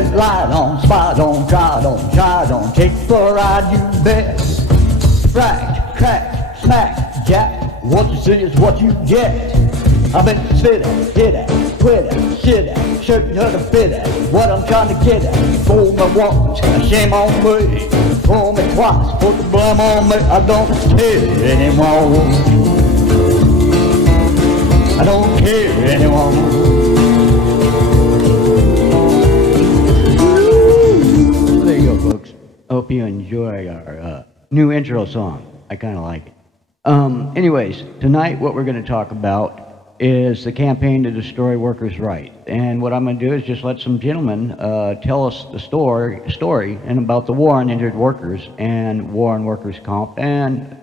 better lie, don't spy, don't try, don't take for a ride, you bet. Right, crack, smack, jack, what you see is what you get. I've been spit at, hit at, quit at, shit at, certain how to fit at, what I'm trying to get at. Fool me once, shame on me. Fool me twice, put the blame on me. I don't care anymore. I don't care anymore. Well, there you go, folks. Hope you enjoy our new intro song. I kind of like it. Anyways, tonight what we're going to talk about is the campaign to destroy workers' rights. And what I'm going to do is just let some gentlemen tell us the story and about the war on injured workers and war on workers' comp and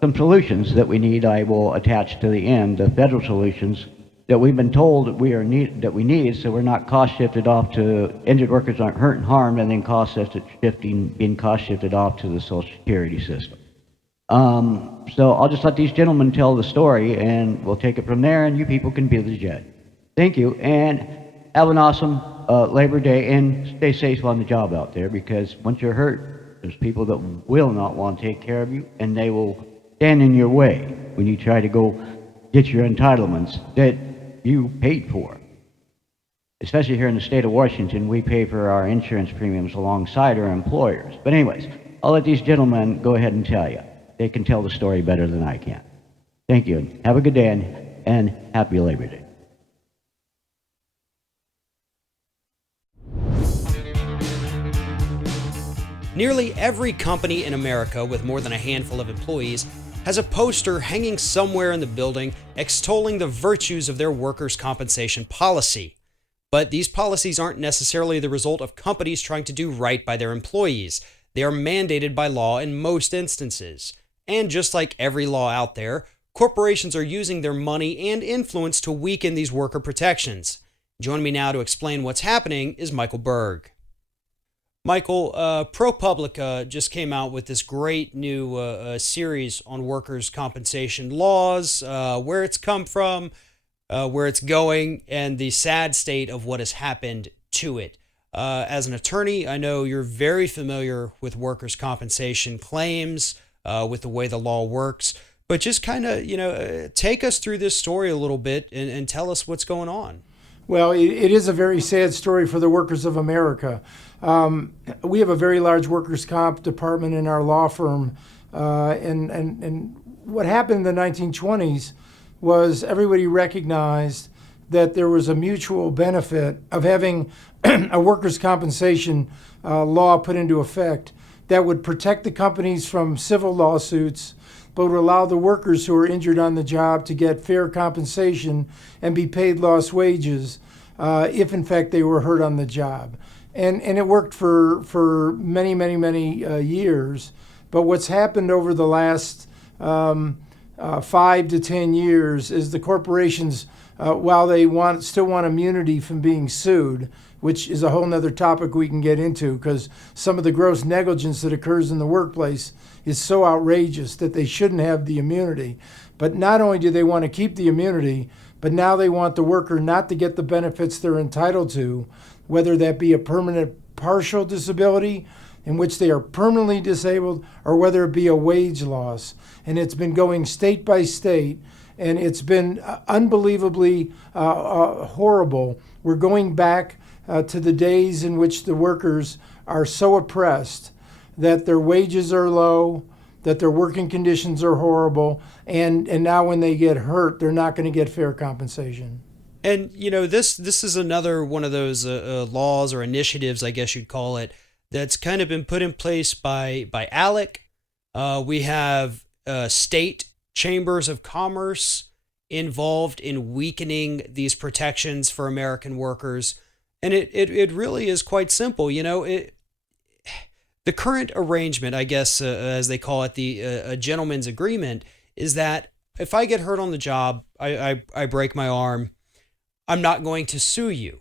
some solutions that we need. I will attach to the end, the federal solutions that we've been told that we need, so we're not cost shifted off to injured workers aren't hurt and harmed, and then being cost shifted off to the Social Security system. So I'll just let these gentlemen tell the story, and we'll take it from there, and you people can be the judge. Thank you, and have an awesome Labor Day, and stay safe on the job out there, because once you're hurt, there's people that will not want to take care of you, and they will stand in your way when you try to go get your entitlements that you paid for. Especially here in the state of Washington, we pay for our insurance premiums alongside our employers. But anyways, I'll let these gentlemen go ahead and tell you. They can tell the story better than I can. Thank you. Have a good day and happy Labor Day. Nearly every company in America with more than a handful of employees has a poster hanging somewhere in the building extolling the virtues of their workers' compensation policy. But these policies aren't necessarily the result of companies trying to do right by their employees. They are mandated by law in most instances. And just like every law out there, corporations are using their money and influence to weaken these worker protections. Joining me now to explain what's happening is Michael Berg. Michael, ProPublica just came out with this great new series on workers' compensation laws, where it's come from, where it's going, and the sad state of what has happened to it. As an attorney, I know you're very familiar with workers' compensation claims, with the way the law works, but just kind of, take us through this story a little bit and tell us what's going on. Well, it is a very sad story for the workers of America. We have a very large workers' comp department in our law firm, and what happened in the 1920s was everybody recognized that there was a mutual benefit of having a workers' compensation law put into effect that would protect the companies from civil lawsuits, but would allow the workers who are injured on the job to get fair compensation and be paid lost wages if, in fact, they were hurt on the job. And it worked for many, many, many years. But what's happened over the last 5 to 10 years is the corporations, while they still want immunity from being sued, which is a whole nother topic we can get into, because some of the gross negligence that occurs in the workplace is so outrageous that they shouldn't have the immunity. But not only do they want to keep the immunity, but now they want the worker not to get the benefits they're entitled to, whether that be a permanent partial disability in which they are permanently disabled, or whether it be a wage loss. And it's been going state by state, and it's been unbelievably horrible. We're going back to the days in which the workers are so oppressed that their wages are low, that their working conditions are horrible, and now when they get hurt, they're not going to get fair compensation. And, this is another one of those laws or initiatives, I guess you'd call it, that's kind of been put in place by ALEC. We have state chambers of commerce involved in weakening these protections for American workers. And it really is quite simple. The current arrangement, I guess, as they call it, the gentleman's agreement, is that if I get hurt on the job, I break my arm, I'm not going to sue you.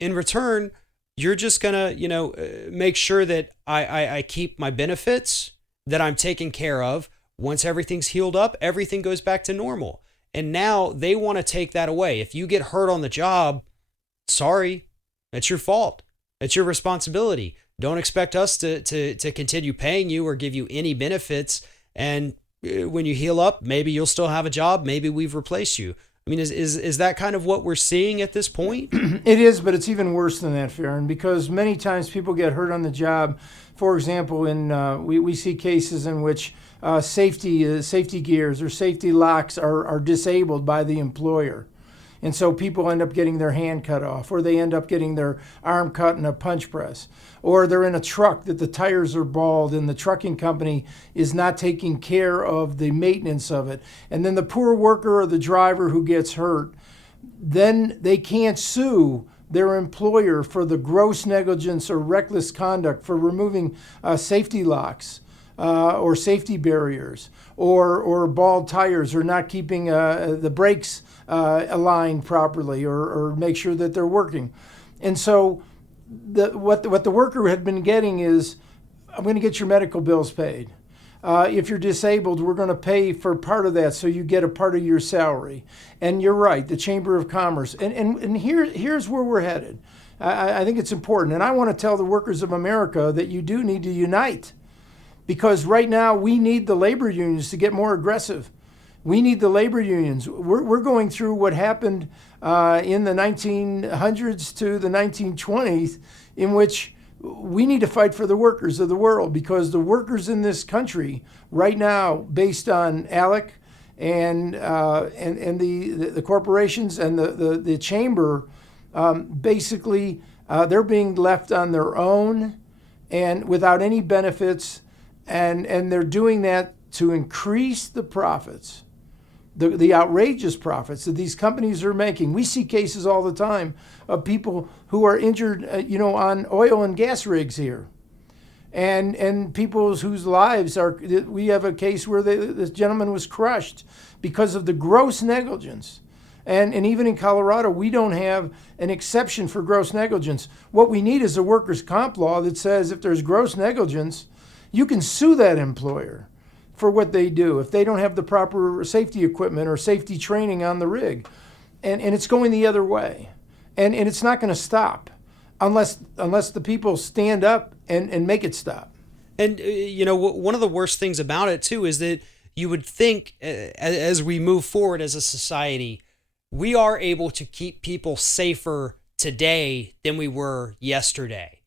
In return, you're just going to, make sure that I keep my benefits, that I'm taken care of. Once everything's healed up, everything goes back to normal. And now they want to take that away. If you get hurt on the job, sorry, that's your fault. It's your responsibility. Don't expect us to continue paying you or give you any benefits. And when you heal up, maybe you'll still have a job. Maybe we've replaced you. I mean, is that kind of what we're seeing at this point? It is, but it's even worse than that, Farron, because many times people get hurt on the job. For example, we see cases in which safety gears or safety locks are disabled by the employer. And so people end up getting their hand cut off, or they end up getting their arm cut in a punch press, or they're in a truck that the tires are bald and the trucking company is not taking care of the maintenance of it. And then the poor worker or the driver who gets hurt, then they can't sue their employer for the gross negligence or reckless conduct for removing safety locks. Or safety barriers, or bald tires, or not keeping the brakes aligned properly, or make sure that they're working. And so what the worker had been getting is, I'm going to get your medical bills paid. If you're disabled, we're going to pay for part of that so you get a part of your salary. And you're right, the Chamber of Commerce. And here's where we're headed. I think it's important. And I want to tell the workers of America that you do need to unite. Because right now we need the labor unions to get more aggressive. We need the labor unions. We're going through what happened in the 1900s to the 1920s, in which we need to fight for the workers of the world, because the workers in this country right now, based on ALEC and the corporations and the chamber, basically they're being left on their own and without any benefits. And they're doing that to increase the profits, the outrageous profits that these companies are making. We see cases all the time of people who are injured, on oil and gas rigs here, and people whose lives are. We have a case where this gentleman was crushed because of the gross negligence. And even in Colorado, we don't have an exception for gross negligence. What we need is a workers' comp law that says if there's gross negligence, you can sue that employer for what they do if they don't have the proper safety equipment or safety training on the rig. And it's going the other way. And it's not going to stop unless the people stand up and make it stop. And, one of the worst things about it, too, is that you would think as we move forward as a society, we are able to keep people safer today than we were yesterday.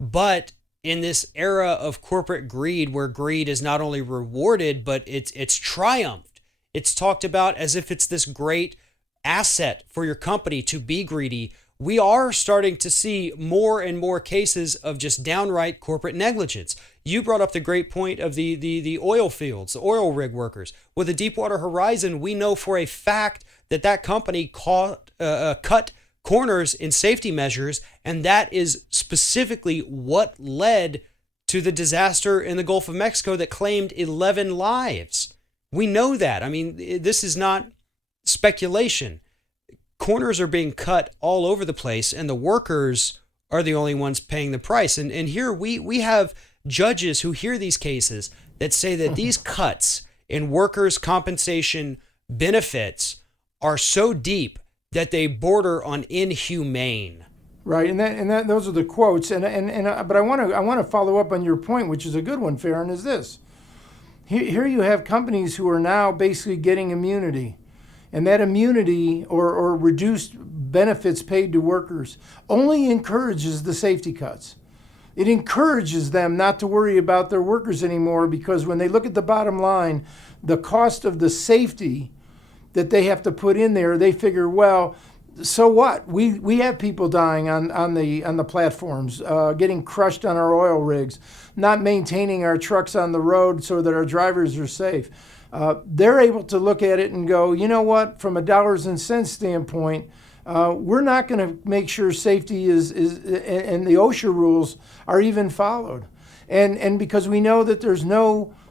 But in this era of corporate greed, where greed is not only rewarded, but it's triumphed. It's talked about as if it's this great asset for your company to be greedy. We are starting to see more and more cases of just downright corporate negligence. You brought up the great point of the oil fields, the oil rig workers. With the Deepwater Horizon, we know for a fact that company cut corners in safety measures, and that is specifically what led to the disaster in the Gulf of Mexico that claimed 11 lives. We know that. I mean, this is not speculation. Corners are being cut all over the place, and the workers are the only ones paying the price. And here we have judges who hear these cases that say that these cuts in workers' compensation benefits are so deep that they border on inhumane. Right, and those are the quotes. But I want to follow up on your point, which is a good one, Farron. Is this? Here you have companies who are now basically getting immunity, and that immunity or reduced benefits paid to workers only encourages the safety cuts. It encourages them not to worry about their workers anymore, because when they look at the bottom line, the cost of the safety that they have to put in there, they figure, well, so what? We have people dying on the platforms, getting crushed on our oil rigs, not maintaining our trucks on the road so that our drivers are safe. They're able to look at it and go, you know what? From a dollars and cents standpoint, we're not going to make sure safety is and the OSHA rules are even followed, and because we know that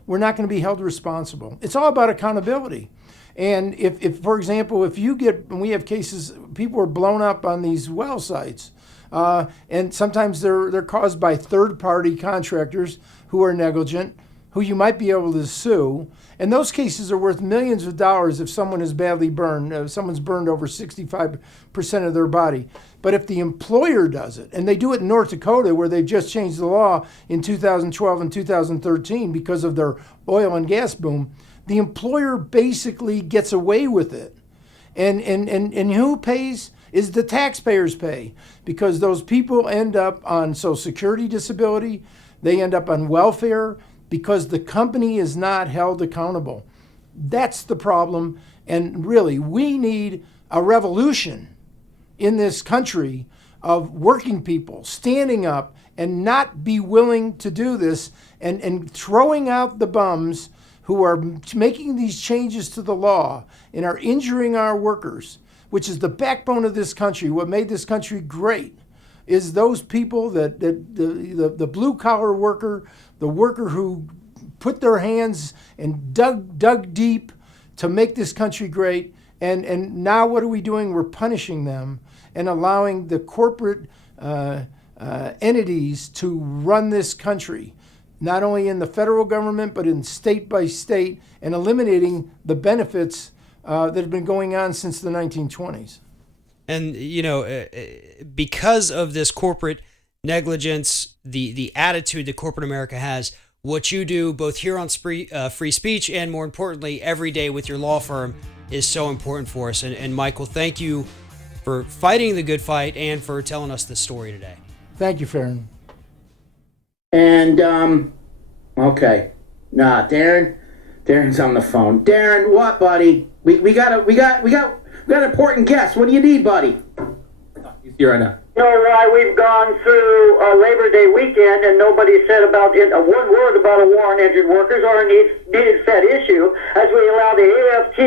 we're not going to be held responsible. It's all about accountability. And if for example, we have cases, people are blown up on these well sites, and sometimes they're caused by third-party contractors who are negligent, who you might be able to sue. And those cases are worth millions of dollars if someone is badly burned, if someone's burned over 65% of their body. But if the employer does it, and they do it in North Dakota where they've just changed the law in 2012 and 2013 because of their oil and gas boom, the employer basically gets away with it. And who pays? Is the taxpayers pay, because those people end up on Social Security disability, they end up on welfare because the company is not held accountable. That's the problem, and really, we need a revolution in this country of working people standing up and not be willing to do this and throwing out the bums who are making these changes to the law and are injuring our workers, which is the backbone of this country. What made this country great is those people that the blue collar worker, the worker who put their hands and dug deep to make this country great. And now what are we doing? We're punishing them and allowing the corporate entities to run this country, not only in the federal government, but in state by state, and eliminating the benefits that have been going on since the 1920s. And, you know, because of this corporate negligence, the attitude that corporate America has, what you do both here on Free Speech and, more importantly, every day with your law firm is so important for us. And Michael, thank you for fighting the good fight and for telling us this story today. Thank you, Farron. And, okay. Nah, Darren's on the phone. Darren, what, buddy? We got an important guest. What do you need, buddy? You're right now. You know why we've gone through Labor Day weekend and nobody said about it, a one word about a war on injured workers or a needed Fed issue, as we allow the AFT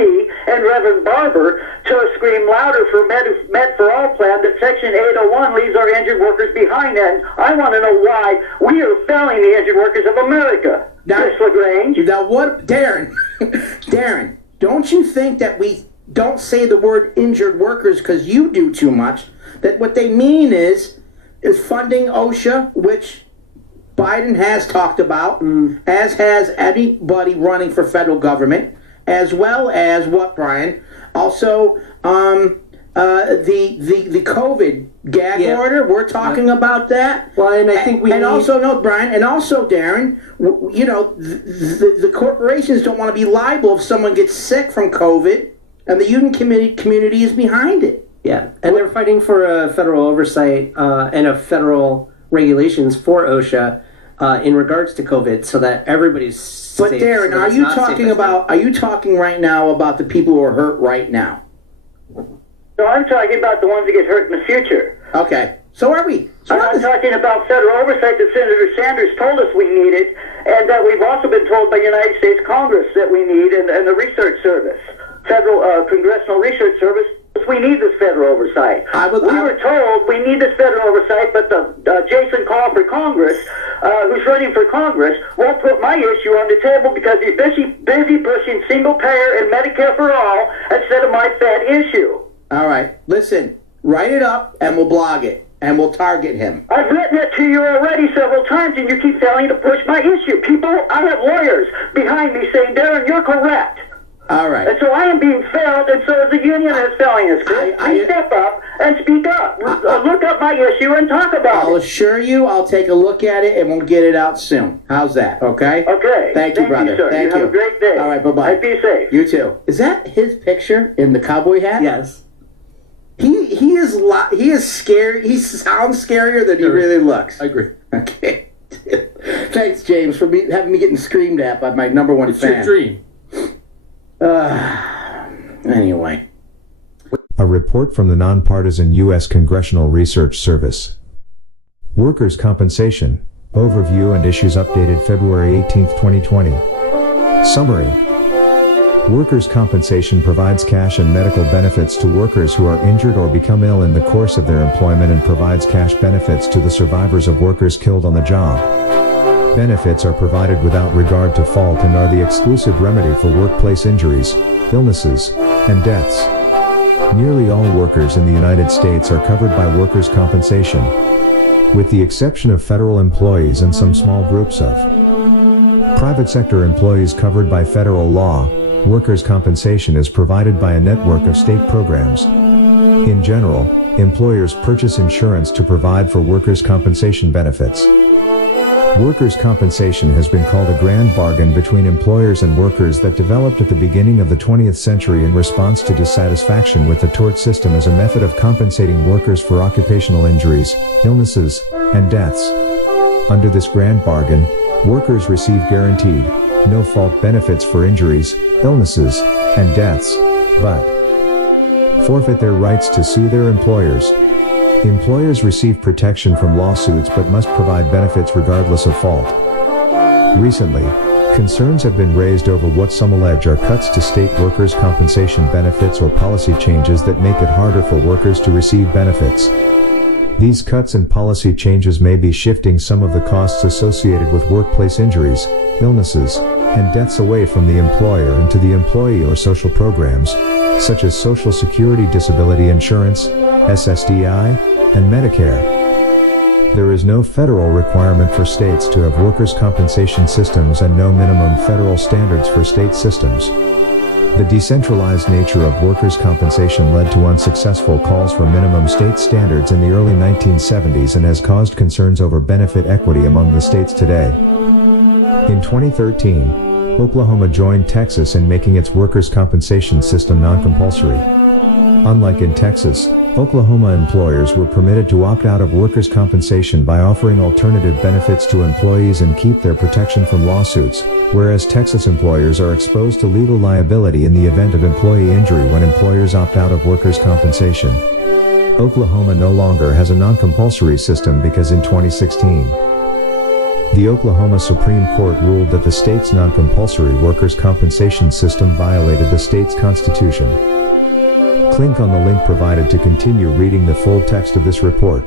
and Reverend Barber to scream louder for Med for All plan that Section 801 leaves our injured workers behind. And I want to know why we are failing the injured workers of America. Miss LaGrange. Now what, Darren, Darren, don't you think that we don't say the word injured workers because you do too much? That what they mean is funding OSHA, which Biden has talked about, as has anybody running for federal government, as well as what, Brian? Also, the COVID gag order. We're talking about that. Well, and I think also, no, Brian, and also, Darren, you know, the corporations don't want to be liable if someone gets sick from COVID, and the union community is behind it. Yeah, and they're fighting for a federal oversight and a federal regulations for OSHA in regards to COVID, so that everybody's safe. But Darren, are you talking right now about the people who are hurt right now? No, I'm talking about the ones that get hurt in the future. Okay, so are we? I'm talking about federal oversight that Senator Sanders told us we needed, and that we've also been told by United States Congress that we need, and the Research Service, Federal Congressional Research Service. We need this federal oversight. We were told we need this federal oversight, but the Jason Call for Congress, who's running for Congress, won't put my issue on the table because he's busy pushing single payer and Medicare for all instead of my Fed issue. All right, listen, write it up and we'll blog it and we'll target him. I've written it to you already several times and you keep failing to push my issue. People, I have lawyers behind me saying, Darren, you're correct. All right. And so I am being failed, and so is the union is failing us. Please step up and speak up. Look up my issue and talk about I'll it. assure you I'll take a look at it and we'll get it out soon. How's that, okay? Okay. Thank you, brother. Sir. Thank you. Have a great day. All right, bye-bye. And be safe. You too. Is that his picture in the cowboy hat? Yes. He is scary. He sounds scarier than he really looks. I agree. Okay. Thanks, James, for having me getting screamed at by my number one fan. It's your dream. Anyway. A report from the nonpartisan U.S. Congressional Research Service. Workers' Compensation, Overview and Issues updated February 18, 2020. Summary. Workers' compensation provides cash and medical benefits to workers who are injured or become ill in the course of their employment and provides cash benefits to the survivors of workers killed on the job. Benefits are provided without regard to fault and are the exclusive remedy for workplace injuries, illnesses, and deaths. Nearly all workers in the United States are covered by workers' compensation, with the exception of federal employees and some small groups of private sector employees covered by federal law. Workers' compensation is provided by a network of state programs. In general, employers purchase insurance to provide for workers' compensation benefits. Workers' compensation has been called a grand bargain between employers and workers that developed at the beginning of the 20th century in response to dissatisfaction with the tort system as a method of compensating workers for occupational injuries, illnesses, and deaths. Under this grand bargain, workers receive guaranteed, no-fault benefits for injuries, illnesses, and deaths, but forfeit their rights to sue their employers. Employers receive protection from lawsuits but must provide benefits regardless of fault. Recently, concerns have been raised over what some allege are cuts to state workers' compensation benefits or policy changes that make it harder for workers to receive benefits. These cuts and policy changes may be shifting some of the costs associated with workplace injuries, illnesses, and deaths away from the employer and to the employee or social programs, such as Social Security Disability Insurance, SSDI, and Medicare. There is no federal requirement for states to have workers' compensation systems and no minimum federal standards for state systems. The decentralized nature of workers' compensation led to unsuccessful calls for minimum state standards in the early 1970s and has caused concerns over benefit equity among the states today. In 2013, Oklahoma joined Texas in making its workers' compensation system non-compulsory. Unlike in Texas, Oklahoma employers were permitted to opt out of workers' compensation by offering alternative benefits to employees and keep their protection from lawsuits, whereas Texas employers are exposed to legal liability in the event of employee injury when employers opt out of workers' compensation. Oklahoma no longer has a non-compulsory system because in 2016, the Oklahoma Supreme Court ruled that the state's non-compulsory workers' compensation system violated the state's constitution. Click on the link provided to continue reading the full text of this report.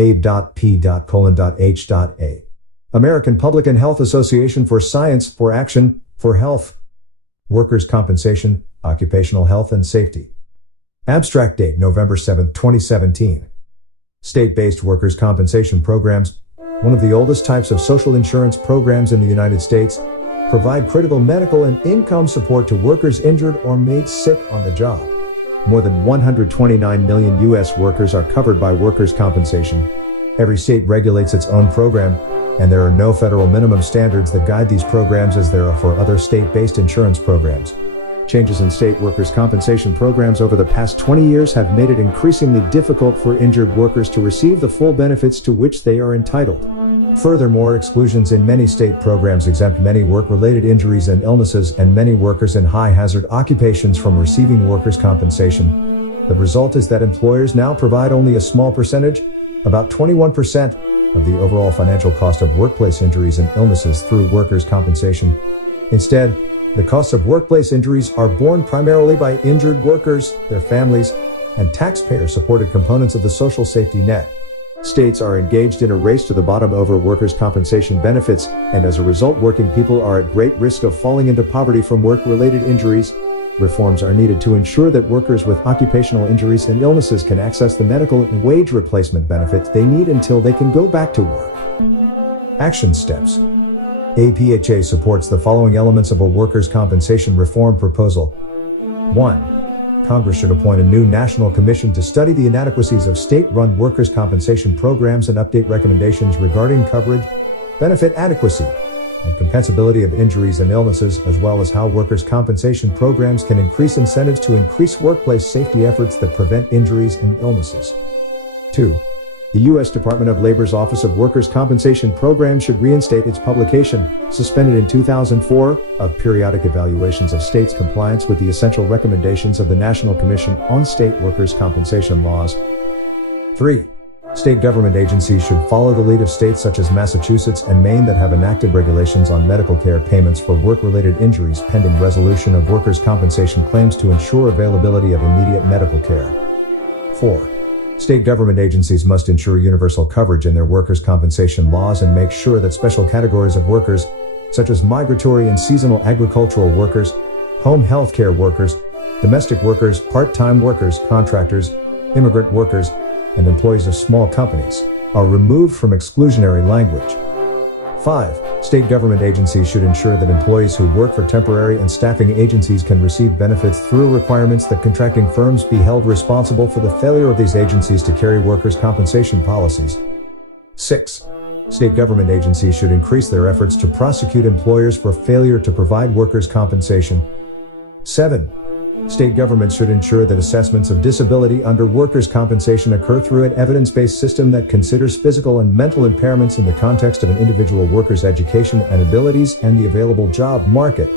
ABE.P.:H.A. American Public and Health Association for Science, for Action, for Health. Workers' Compensation, Occupational Health and Safety. Abstract date November 7, 2017. State-based workers' compensation programs, one of the oldest types of social insurance programs in the United States, provide critical medical and income support to workers injured or made sick on the job. More than 129 million U.S. workers are covered by workers' compensation. Every state regulates its own program, and there are no federal minimum standards that guide these programs as there are for other state-based insurance programs. Changes in state workers' compensation programs over the past 20 years have made it increasingly difficult for injured workers to receive the full benefits to which they are entitled. Furthermore, exclusions in many state programs exempt many work-related injuries and illnesses and many workers in high-hazard occupations from receiving workers' compensation. The result is that employers now provide only a small percentage, about 21%, of the overall financial cost of workplace injuries and illnesses through workers' compensation. Instead, the costs of workplace injuries are borne primarily by injured workers, their families, and taxpayer-supported components of the social safety net. States are engaged in a race to the bottom over workers' compensation benefits, and as a result, working people are at great risk of falling into poverty from work-related injuries. Reforms are needed to ensure that workers with occupational injuries and illnesses can access the medical and wage replacement benefits they need until they can go back to work. Action steps. APHA supports the following elements of a workers' compensation reform proposal. 1. Congress should appoint a new national commission to study the inadequacies of state-run workers' compensation programs and update recommendations regarding coverage, benefit adequacy, and compensability of injuries and illnesses, as well as how workers' compensation programs can increase incentives to increase workplace safety efforts that prevent injuries and illnesses. 2. The U.S. Department of Labor's Office of Workers' Compensation Programs should reinstate its publication, suspended in 2004, of periodic evaluations of states' compliance with the essential recommendations of the National Commission on State Workers' Compensation Laws. 3. State government agencies should follow the lead of states such as Massachusetts and Maine that have enacted regulations on medical care payments for work-related injuries pending resolution of workers' compensation claims to ensure availability of immediate medical care. 4. State government agencies must ensure universal coverage in their workers' compensation laws and make sure that special categories of workers, such as migratory and seasonal agricultural workers, home health care workers, domestic workers, part-time workers, contractors, immigrant workers, and employees of small companies, are removed from exclusionary language. 5. State government agencies should ensure that employees who work for temporary and staffing agencies can receive benefits through requirements that contracting firms be held responsible for the failure of these agencies to carry workers' compensation policies. 6. State government agencies should increase their efforts to prosecute employers for failure to provide workers' compensation. 7. State governments should ensure that assessments of disability under workers' compensation occur through an evidence-based system that considers physical and mental impairments in the context of an individual worker's education and abilities and the available job market.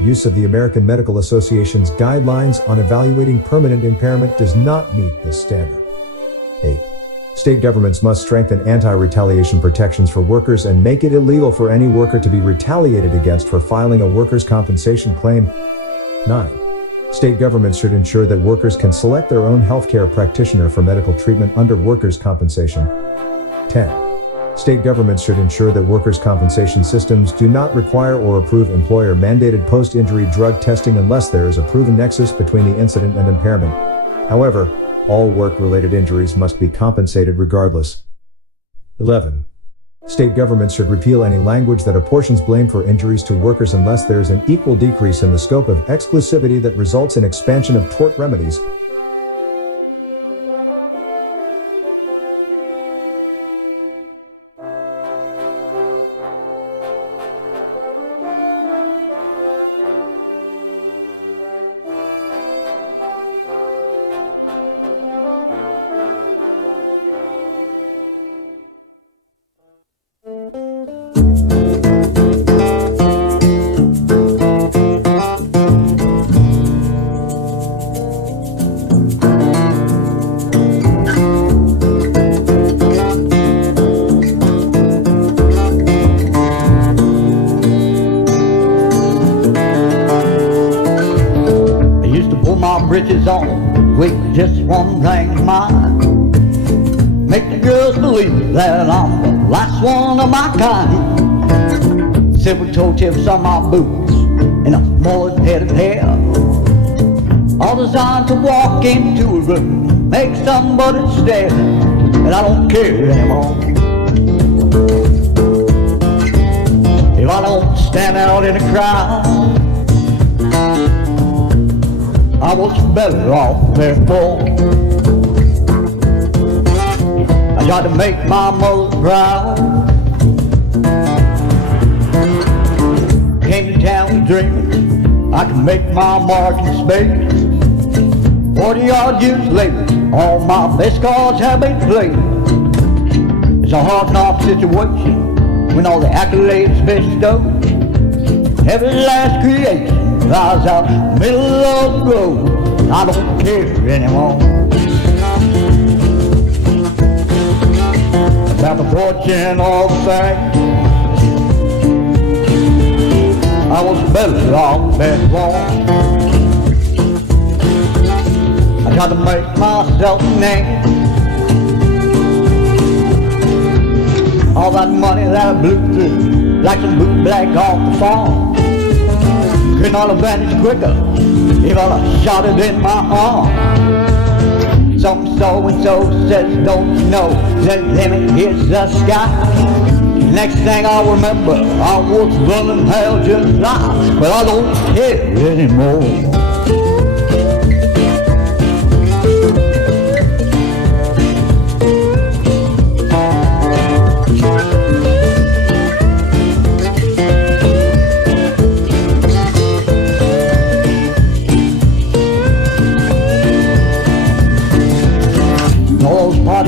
Use of the American Medical Association's guidelines on evaluating permanent impairment does not meet this standard. 8. State governments must strengthen anti-retaliation protections for workers and make it illegal for any worker to be retaliated against for filing a workers' compensation claim. 9. State governments should ensure that workers can select their own healthcare practitioner for medical treatment under workers' compensation. 10. State governments should ensure that workers' compensation systems do not require or approve employer-mandated post-injury drug testing unless there is a proven nexus between the incident and impairment. However, all work-related injuries must be compensated regardless. 11. State governments should repeal any language that apportions blame for injuries to workers unless there is an equal decrease in the scope of exclusivity that results in expansion of tort remedies. Britches on with just one thing in mind. Make the girls believe that I'm the last one of my kind. Silver toe tips on my boots and a mullet-headed hair, all designed to walk into a room, make somebody stare, and I don't care anymore if I don't stand out in a crowd. I was better off therefore. I tried to make my mother proud. Came to town dreaming I could make my mark in space. 40-odd years later, all my best cards have been played. It's a hard knock situation when all the accolades bestowed. Every last creation lies out middle of the road. I don't care anymore about the fortune or the fame. I was better off before. I tried to make myself a name. All that money that I blew through like some bootleg off the farm. Couldn't all have vanished quicker if I shot it in my arm. Some so-and-so says, don't you know, the limit is the sky. Next thing I remember, I was running hell just like, but I don't care anymore.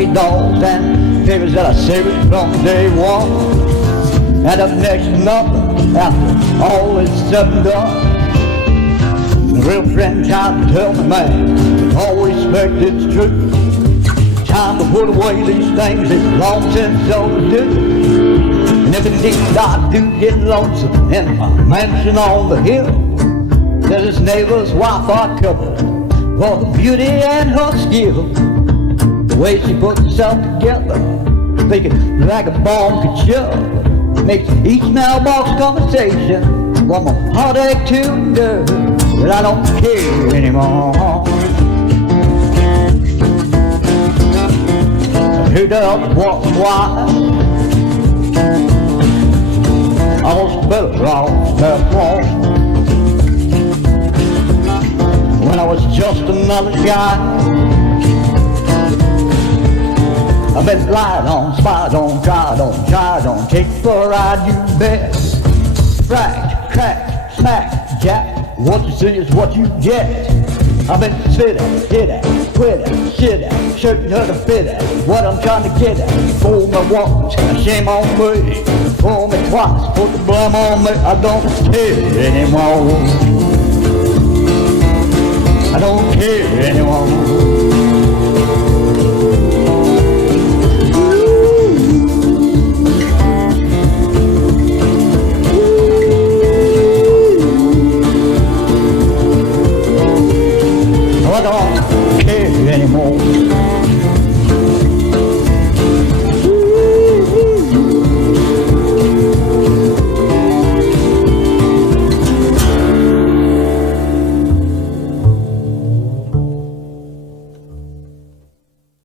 doggy dogs and papers that I saved from day one. And up next to nothing after all is said and done. A real friend tried to tell me, man, all respect it's true. Time to put away these things it's long since overdue. And if indeed I do get lonesome in my mansion on the hill, that his neighbor's wife are covered for the beauty and her skill. The way she puts herself together, thinking like a bomb could show, makes each mailbox conversation one more heartache to endure. But I don't care anymore. Who does what and why? I was better off left wrong when I was just another guy. I've been lied on, spied on, tried on, take for a ride, you bet. Fracked, cracked, smacked, jack, what you see is what you get. I've been sit at, hit at, quit at, shit at, shooting her to fit at, what I'm trying to get at. Fool me once, shame on me. Fool me twice, put the blame on me. I don't care anymore. I don't care anymore. I don't care anymore.